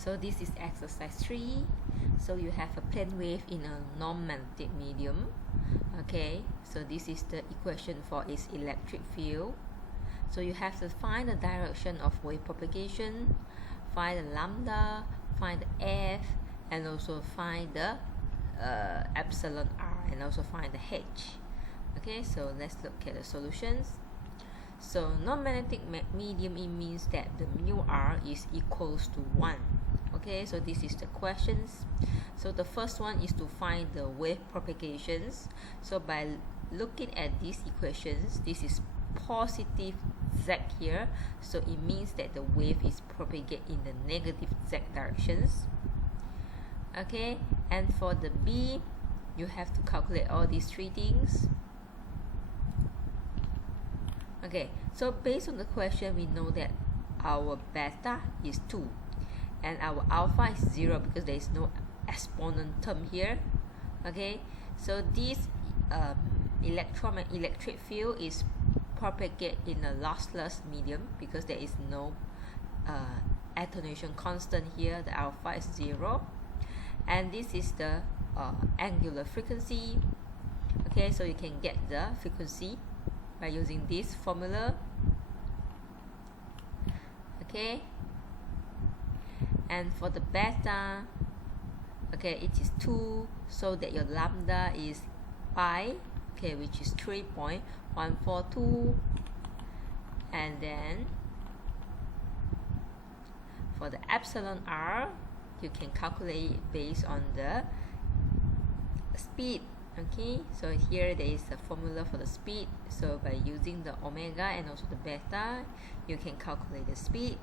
So this is exercise 3. So you have a plane wave in a non-magnetic medium. Okay, so this is the equation for its electric field. So you have to find the direction of wave propagation, find the lambda, find the f, and also find the epsilon r, and also find the h. Okay, so let's look at the solutions. So non-magnetic medium, it means that the mu r is equals to 1. Okay, so this is the questions. So the first one is to find the wave propagations. So by looking at these equations, this is positive z here, so it means that the wave is propagate in the negative z directions. Okay, and for the b, you have to calculate all these three things. Okay, so based on the question, we know that our beta is 2 and our alpha is 0 because there is no exponent term here. Okay, so this electric field is propagate in a lossless medium because there is no attenuation constant here. The alpha is 0, and this is the angular frequency. Okay, so you can get the frequency by using this formula. Okay, and for the beta, okay, it is 2, so that your lambda is pi, okay, which is 3.142, and then for the epsilon r, you can calculate it based on the speed. Okay, so here there is a formula for the speed. So by using the omega and also the beta, you can calculate the speed,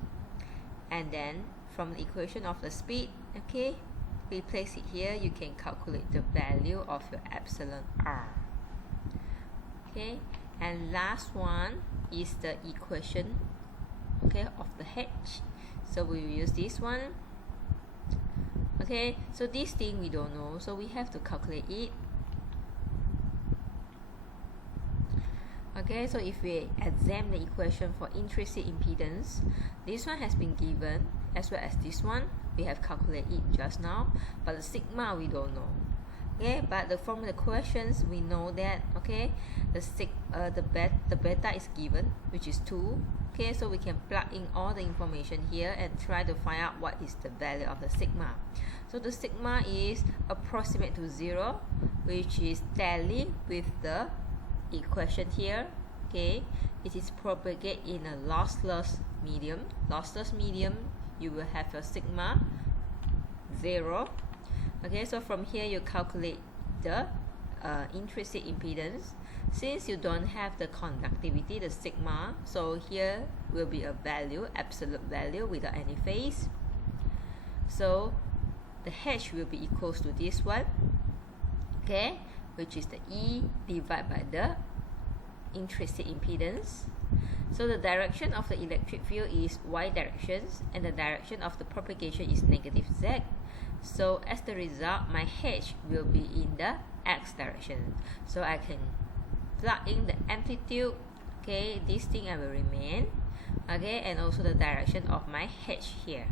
and then from the equation of the speed, okay, we place it here, you can calculate the value of your epsilon r. Okay, and last one is the equation, okay, of the h. So we will use this one. Okay, so this thing we don't know, so we have to calculate it. Okay, so if we examine the equation for intrinsic impedance, this one has been given, as well as this one we have calculated it just now, but the sigma we don't know. Okay, but from the questions we know that, okay, the beta is given, which is 2. Okay, so we can plug in all the information here and try to find out what is the value of the sigma. So the sigma is approximate to 0, which is tally with the equation here. Okay, it is propagate in a lossless medium. Lossless medium, you will have a sigma 0. Okay, so from here you calculate the intrinsic impedance. Since you don't have the conductivity, the sigma, so here will be a value, absolute value without any phase. So the h will be equals to this one, okay, which is the E divided by the intrinsic impedance. So the direction of the electric field is y directions, and the direction of the propagation is negative z. So as the result, my h will be in the x direction. So I can plug in the amplitude. Okay, this thing I will remain. Okay, and also the direction of my h here.